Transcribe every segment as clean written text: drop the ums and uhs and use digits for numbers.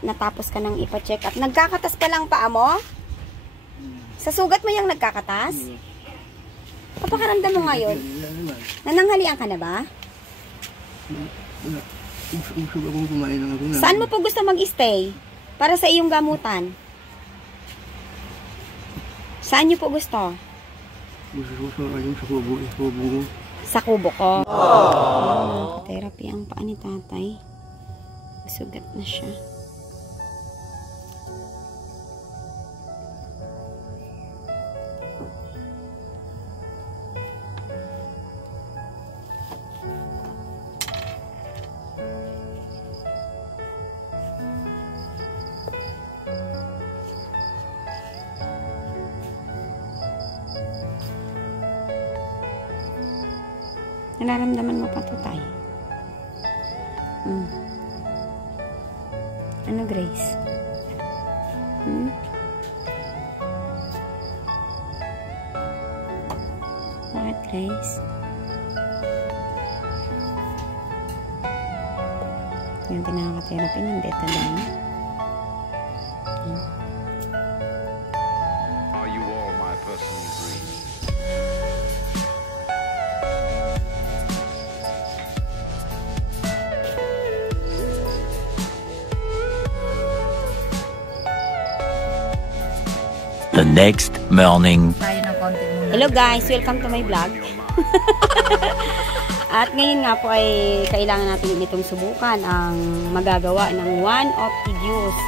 natapos ka nang ipa-check up. Nagkakatas pa lang paa mo? Sa sugat mo yung nagkakatas? Kapakaramdam mo ngayon? Nananghalian ka na ba? Saan mo po gusto mag-stay? Para sa iyong gamutan? Saan niyo po gusto? Sa kubo ko. Therapy ang paa ni tatay. Sugat na siya. Nararamdaman mo pa to, tay? Ano, Grace? Bakit, Grace? Yung pinaka-therapy ng Betadine. Are you all my personal dreams? The next morning. Hello guys, welcome to my vlog. At ngayon nga po ay kailangan natin itong subukan ang magagawa ng one of the use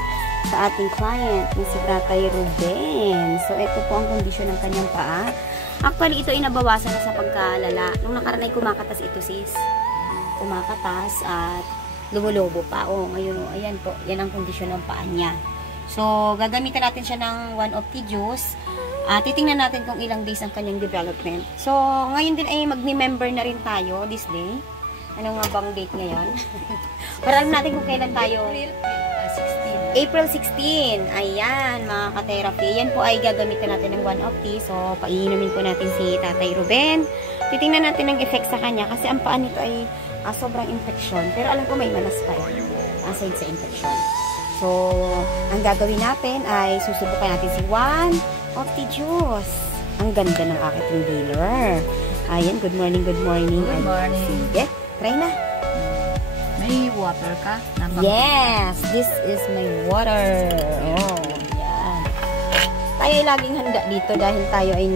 sa ating client na si Tatay Ruben. So ito po ang kondisyon ng kanyang paa. Actually ito ay nabawasan na sa pagkalala. Nung nakaraan ay kumakatas ito sis. Kumakatas at lumulobo pa. Oh, ngayon oh, ayan po, yan ang kondisyon ng paa niya. So, gagamitan natin siya ng one of the juice. Titingnan natin kung ilang days ang kanyang development. So, ngayon din ay mag-member na rin tayo this day. Anong nga bang date ngayon? Para alam natin kung kailan tayo. April 16. Ayan, mga ka-therapy. Yan po ay gagamitan natin ng one of the. So, paiinumin po natin si Tatay Ruben. Titingnan natin ang effect sa kanya kasi ang paa nito ay sobrang infection. Pero alam ko may manas pa aside sa infection. So, ang gagawin natin ay susubukan natin si one of the juice. Ang ganda ng aking dealer. Ayan, good morning, good morning. Good morning. Sige, try na. May water ka? Yes, this is my water. Oh, yan. Tayo ay laging handa dito dahil tayo ay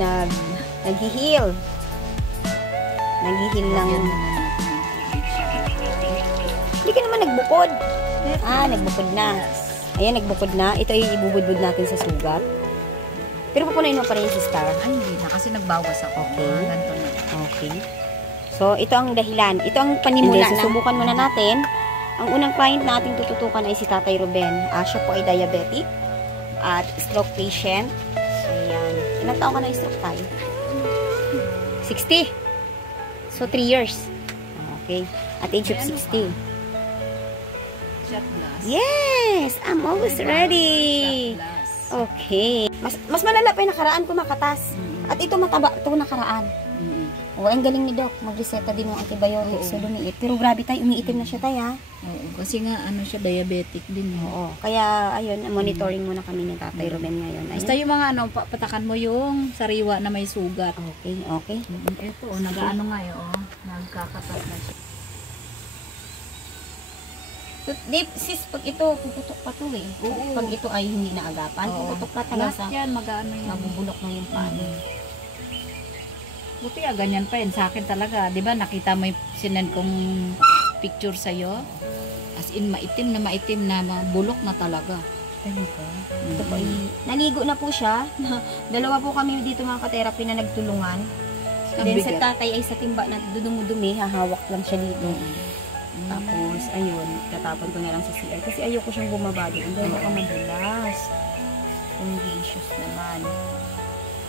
nag-heal. Nag-heal ng... Hindi ka naman nagbukod. Nagbukod na. Ayan, nagbukod na. Ito ay ibubudbud natin sa sugat. Pero pupunayin mo pa rin si Star. Ay, hindi na. Kasi nagbawas ako. Okay. Ganito na. Okay. So, ito ang dahilan. Ito ang panimula. Susubukan muna natin. Ang unang client na ating tututukan ay si Tatay Ruben. Siya po ay diabetic at stroke patient. Ayan. Ilang taon ka na yung stroke tayo? 60. So, 3 years. Okay. At age of 60. Shot glass. Yes! I'm always ready. Okay. Mas malala pa yung nakaraan kumakatas. At ito mataba ito nakaraan. Ang galing ni Doc. Mag-reseta din ng antibiotics. So lumiit. Pero grabe tayo, umiitim na siya tayo. Oo, kasi nga ano siya, diabetic din. Oo. Kaya ayun, monitoring muna kami ni Tatay Ruben ngayon. Ayun. Basta yung mga ano, patakan mo yung sariwa na may sugat. Okay, okay. Ito, nag-ano nga yun, nagkakatas na siya. Dave, sis, pag ito, puputok pa to eh. Oo. Pag ito ay hindi naagapan, puputok pa talaga. Lahat yan, mag-ano yan. Mabubulok na yung paan. Buti ganyan pa yun. Sa akin talaga, di ba, nakita mo yung sinend kong picture sa'yo? As in, maitim na bulok na talaga. Ito po ay, naligo na po siya. Dalawa po kami dito mga ka-therapy na nagtulungan. Then sa tatay ay sa timba na dudumi, hahawak lang siya dito. Tapos, ayun, tatapon ko na lang sa CR. Kasi ayoko siyang bumaba doon. Dahil baka madulas. Conditions naman.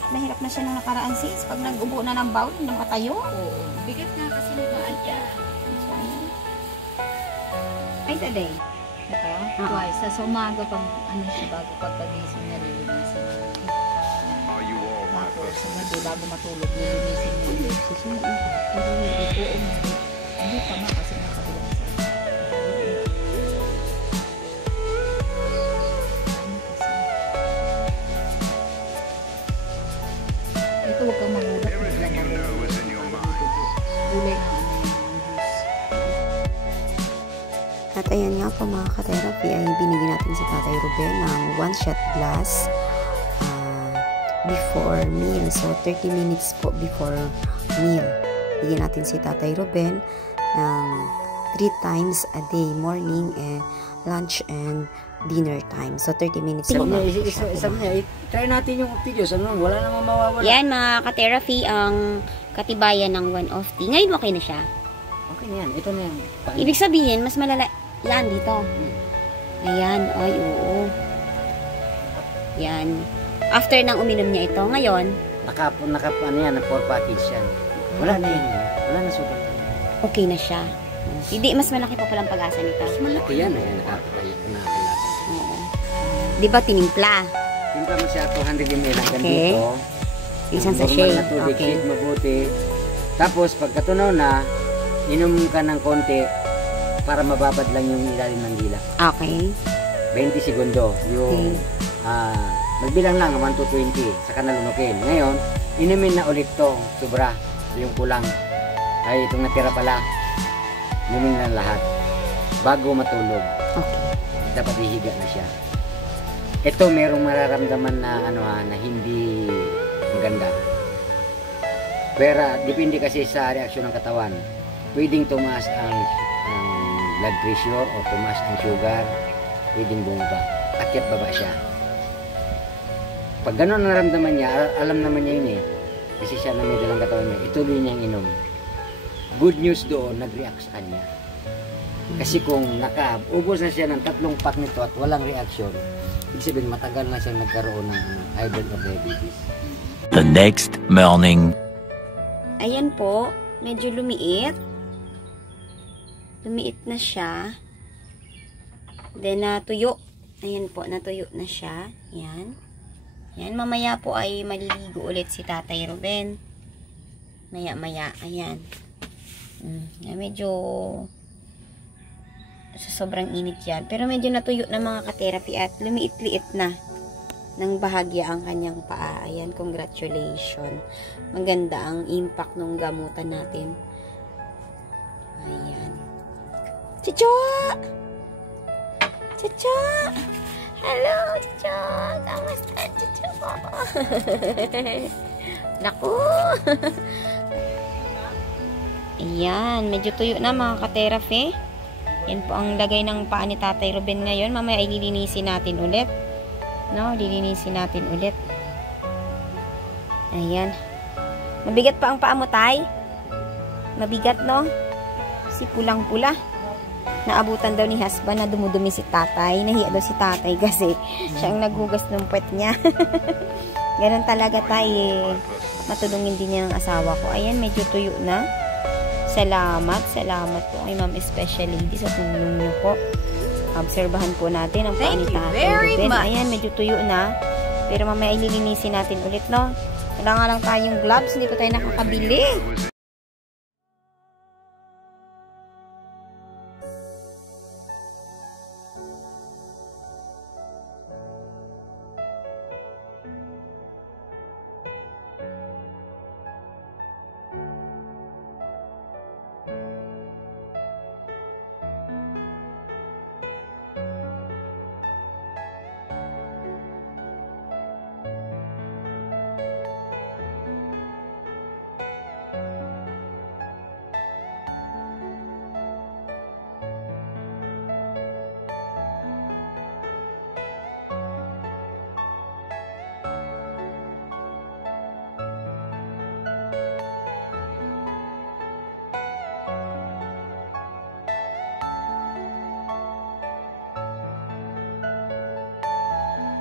Mahirap na siya nung nakaraan sis. Pag nag-ubo na ng bowl, hindi makatayo. Oo. Bigat nga kasi naman siya. Ay, today. Ito? Twice. Sa umaga, pag ano siya, bago pagkagising niya, lilinisin niya. Are you all my Tapos, personal sa gabi, bago matulog, lilinisin niya ulit. Susunod. Hindi pa nga kasi nakabilang sa kulay ng ano yan, ang juice. At ayan nga po mga ka-therapy, ay binigyan natin si Tatay Ruben ng 1-shot glass before meal. So, 30 minutes po before meal. Bigyan natin si Tatay Ruben ng 3 times a day, morning, lunch, and dinner time. So, 30 minutes po. Sabi niya, try natin yung Optidios. Ano, wala namang mawawala. Yan mga ka-therapy, ang katibayan ng 1 of tea. Ngayon, okay na siya. Okay na yan. Ito na yan. Ibig sabihin, mas malala yan dito. Ayan. Ay, oo. Yan. After nang uminom niya ito, ngayon, ano yan, 4 package yan. Wala na yan. Wala na sugat. okay na siya. Hindi, mas malaki pa palang pag-asa nito. Mas malaki yan. Nakakalasan. Oo. Di ba tinimpla? Timpla mo siya 200 ml hanggang Okay. dito. Isang Normal sachet. na tubig, Okay. shake mabuti. Tapos, pagkatunaw na, inom ka ng konti para mababad lang yung ilalim ng dila. Okay. 20 segundo. Yung, magbilang lang, 1 to 20. Saka nalunukin. Ngayon, inumin na ulit to. Sobra. Yung kulang. Ay, itong natira pala. Inumin na lahat. Bago matulog. Okay. Dapat ihiga na siya. Ito, merong mararamdaman na, na hindi maganda. Pero, depende kasi sa reaksyon ng katawan. Pwedeng tumaas ang blood pressure o tumaas ang sugar. Pwedeng bumaba. Akyat baba siya. Pag gano'n naramdaman niya, alam naman niya yun eh. Kasi siya na may dalang katawan niya, ituloy niyang inom. Good news doon, nag-react sa kanya. Kasi kung ubos na siya ng 3 pack nito at walang reaction, ibig sabihin matagal na siyang nagkaroon ng high blood of diabetes. The next morning. Ayan po, medyo lumiit. Lumiit na siya. Then, natuyo. Ayan po, natuyo na siya. Ayan. Ayan, mamaya po ay maliligo ulit si Tatay Ruben. Maya-maya, ayan. Medyo sobrang init yan. Pero medyo natuyo na mga ka-therapy at lumiit-liit na ng bahagya ang kanyang paa. Ayan, congratulations. Maganda ang impact ng gamutan natin. Ayan. Chucho! Chucho! Hello, Chucho! Kamusta, Chucho? Naku! Ayan, medyo tuyo na mga ka-therapy. Yan po ang lagay ng paa ni Tatay Ruben ngayon. Mamaya ay lilinisin natin ulit. No, lilinisin natin ulit. Ayan. Mabigat pa ang paa mo, Tay? Mabigat, no? Si pulang-pula. Naabutan daw ni husband na dumudumi si Tatay. Nahiya daw si Tatay kasi siya ang naghugas ng puwet niya. Ganon talaga, Tay. Matulungin din niya ng asawa ko. Ayan, medyo tuyo na. Salamat po kay Ma'am Special Lady sa tulong niyo po. Obserbahan po natin ang paa ni Tatay Ruben. Ayan, medyo tuyo na. Pero mamaya ililinisin natin ulit, no? Kailangan lang tayong gloves. Hindi pa tayo nakakabili.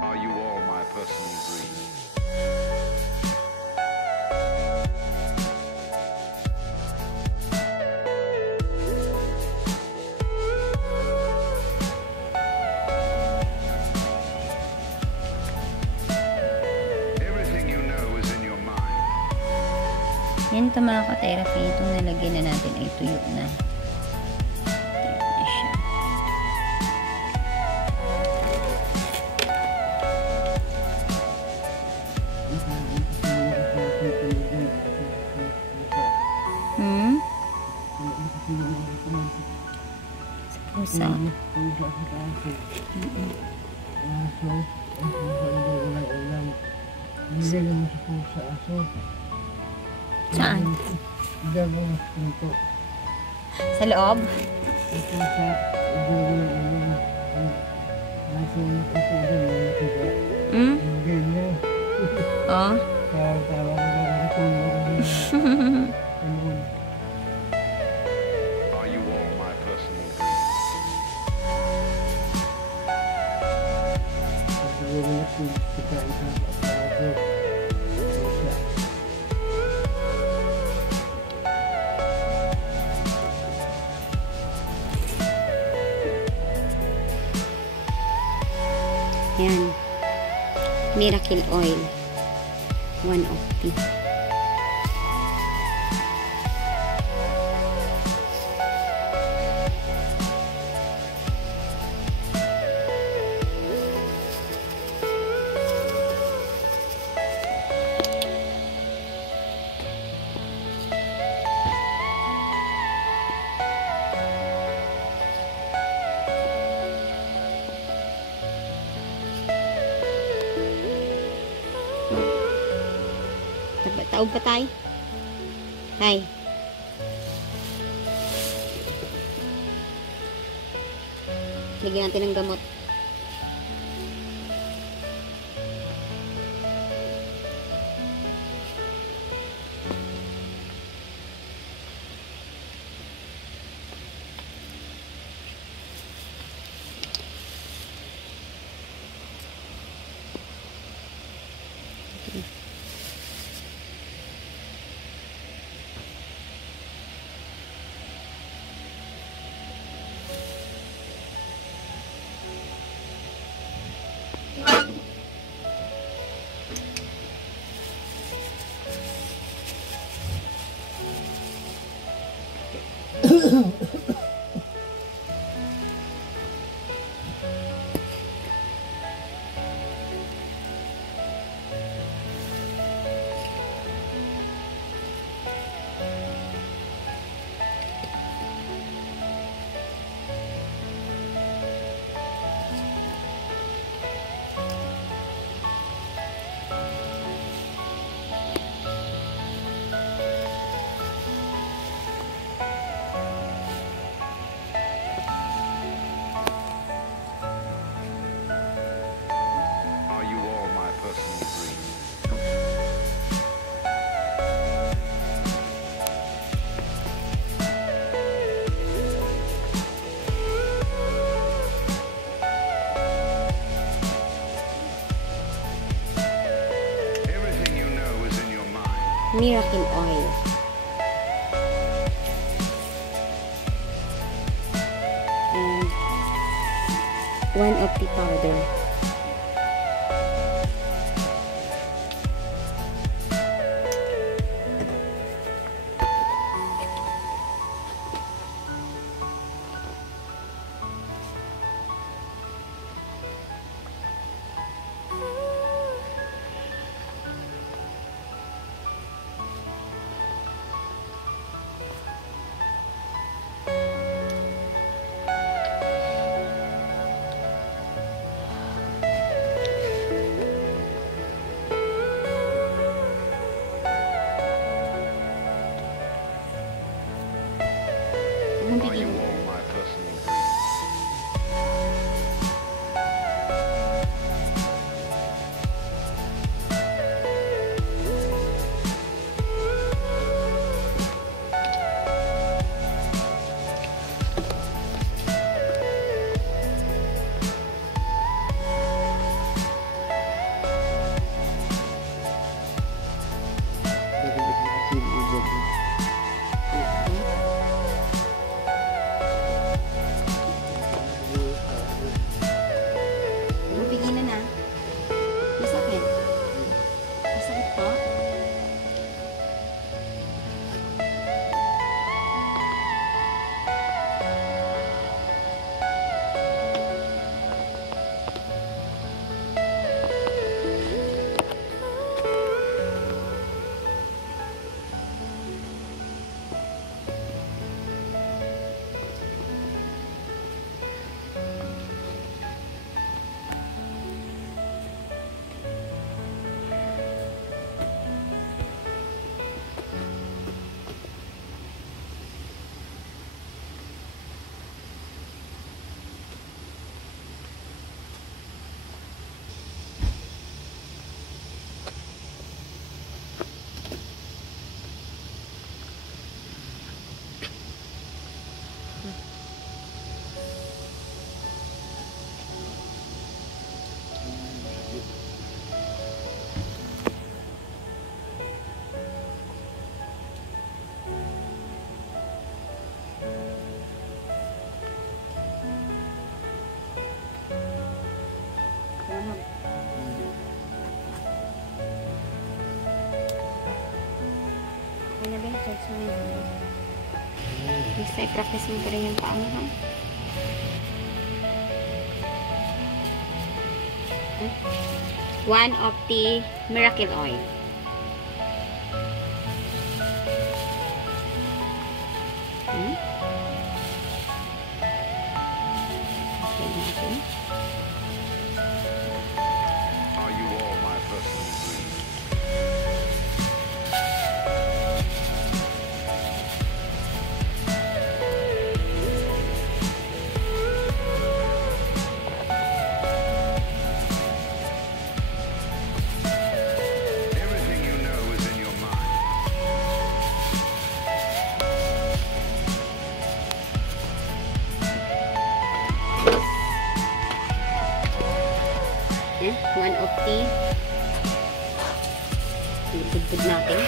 Are you all my personal dream? Everything you know is in your mind. Yan ito mga ka-therapy. Itong nalagyan na natin ay tuyo na. Tuyo na siya. Pusa. Saan? Sa loob? Hmm? Oh. Are you all my personal dreams? Yan. Miracle Oil. 1 of tea. Taog pa tayo. Hay. Lagyan natin ng gamot. Are you all my personal dreams? Everything you know is in your mind. Miracle Oil. And 1 of tea powder. Are you all my personal dreams? Ano ba yung search mo yun? Basta i-practice mo pa rin yung paano, ha? One of the miracle oil. Okay natin. Are you all my personal dreams? Everything you know is in your mind. Yan, one of the pudpud natin.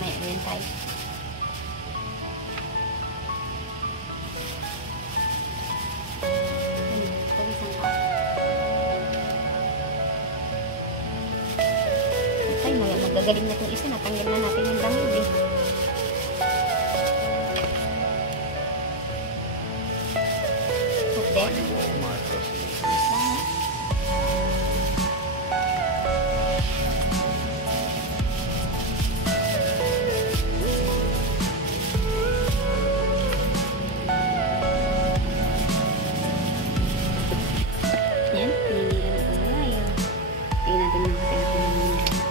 May rin tayo. Pawisan ka. Ay, magagaling na itong isa. Natanggal na natin yung damit eh. Are you all my personal dreams? Yan, hinihila na tayo. Tingnan natin yung katilapin ng hinihila.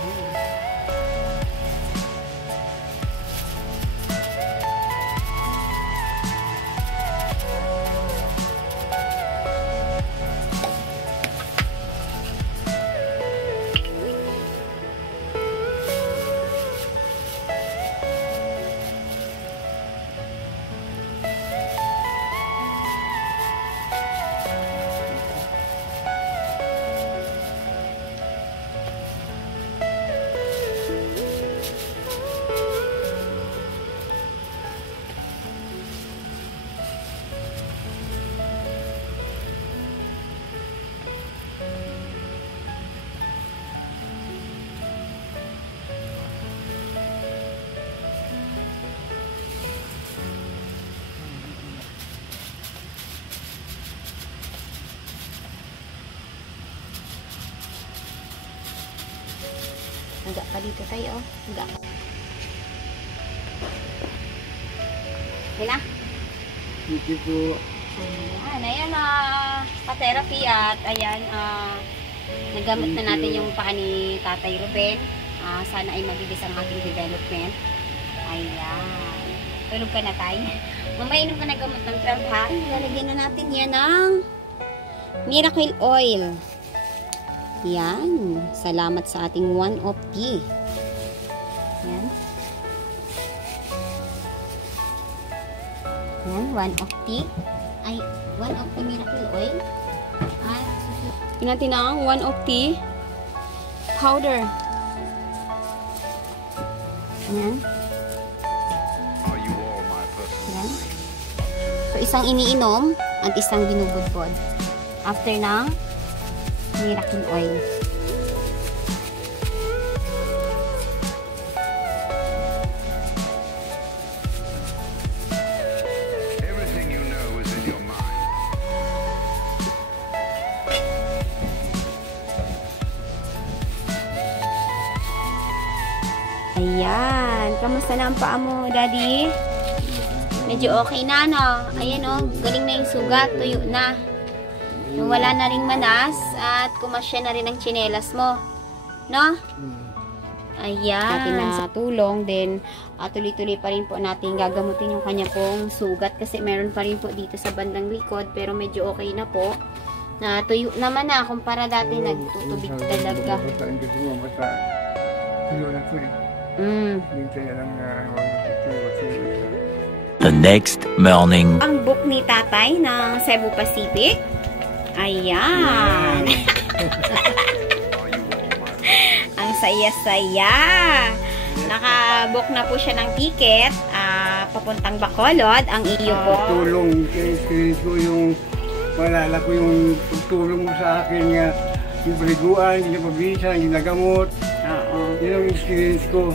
Higa pa dito tayo, oh. Higa pa. Okay na? Thank you po. Ayan na pa-therapy at ayan, nagamit na natin yung paa ni Tatay Ruben. Sana ay mabilis ang ating development. Ayan. Tulog ka na tayo. Mamainom ka na gamot ng cramp, ha? Lalagyan na natin yan ng miracle oil. Yan. Salamat sa ating one of tea. Yan. Yan, one of tea. Ay, one of tea miracle oil. At yun natin ang one of tea powder. Yan. Are you all my personal Yan. dreams? So, isang iniinom at isang binubudbod. After ng miracle oil. Everything you know is in your mind. Ayan. Kamusta na ang paa mo, Daddy? Medyo okay na, no? Ayan, oh. Galing na yung sugat. Tuyo na. Wala na ring manas at kumasya na rin ang tsinelas mo. No? Ayan. Natin lang sa tulong. Then, tuloy-tuloy pa rin po natin gagamutin yung kanya pong sugat kasi meron pa rin po dito sa bandang likod pero medyo okay na po. Na tuyo naman na kumpara dati nagtutubig talaga. Basahin kasi mo, basta tuyo na to eh. Mm. Hindi kaya lang tuyo. The next morning. Ang book ni tatay ng Cebu Pacific. Ayan. Ang saya-saya. Naka-book na po siya ng ticket papuntang Bacolod. Ang iyo po. Tulong ko yung malala ko yung tulong mo sa akin nga yung paliguan, yung pabisa, yung nagamot. Oo. Yun ang experience ko.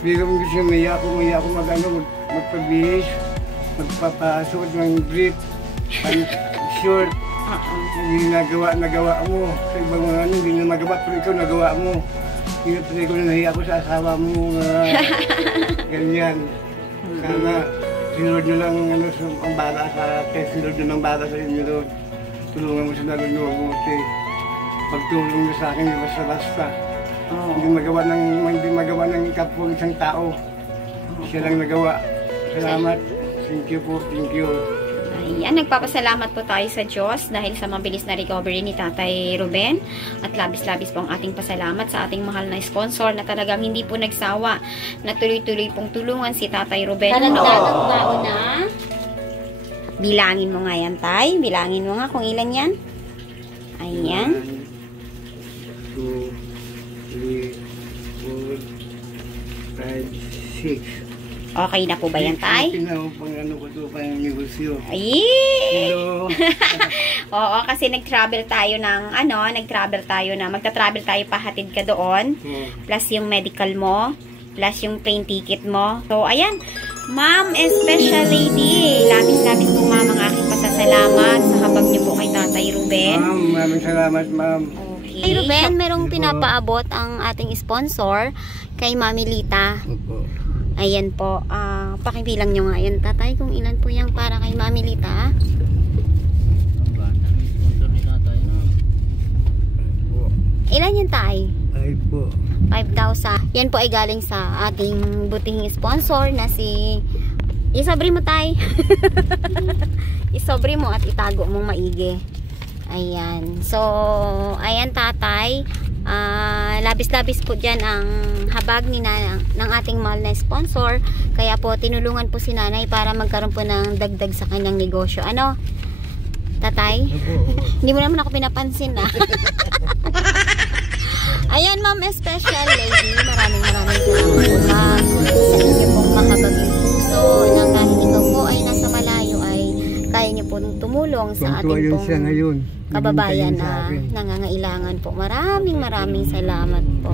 Hindi ko gusto maya ako magpabihis, magpapasuot ng grip, short. Hindi nagawa mo. Sa ibang mga hindi na magawa, pero ikaw nagawa mo. Hindi ko na nahiya ko sa asawa mo. Ganyan. Sana sinunod nyo lang ang bala sa test, sinunod nyo ng bala sa inyo doon. Tulungan mo sa nalunyo mabuti. Pagtulong nyo sa akin, hindi basta-basta. Hindi magawa ng kapwa isang tao. Siya lang nagawa. Salamat. Thank you po. Thank you. Ayan, nagpapasalamat po tayo sa Diyos dahil sa mabilis na recovery ni Tatay Ruben. At labis-labis po ang ating pasalamat sa ating mahal na sponsor na talagang hindi po nagsawa na tuloy-tuloy pong tulungan si Tatay Ruben. Talagdagang baon na. Bilangin mo nga yan, Tay. Bilangin mo nga kung ilan yan. Ayan. 1, 2, 3, 4, 5, 6. Okay na po ba yan, Tay? Pang ano ko ito, pang negosyo. Ay! Hello! Oo, kasi nag-travel tayo magta-travel tayo pahatid ka doon. Plus yung medical mo, plus yung plane ticket mo. So, ayan. Ma'am, special lady. Labis-labis po, ma'am, ang aking pasasalamat sa habag niyo po kay Tatay Ruben. Ma'am, maraming salamat, ma'am. Okay. Tatay Ruben, merong pinapaabot ang ating sponsor kay Mami Lita. Opo. Ayan po. Pakibilang nyo nga yan, Tatay, kung ilan po yung para kay Mami Lita. Ilan yan, Tay? Ay po. 5,000. Yan po ay galing sa ating butihing sponsor na si... Isobri mo, Tay. Isobri mo at itago mong maigi. Ayan. So, ayan, Tatay. Labis-labis po dyan ang habag ni Nanay ng ating mahal na sponsor. Kaya po, tinulungan po si Nanay para magkaroon po ng dagdag sa kanyang negosyo. Ano? Tatay? Hindi mo naman ako pinapansin, ah. Ayan, Ma'am, special lady. Maraming salamat po, ma'am, sa inyo pong mahabaging puso na kahit ikaw po ay nasa malayo ay kaya niyo pong tumulong sa ating pong kababayan na nangangailangan po. Maraming salamat po.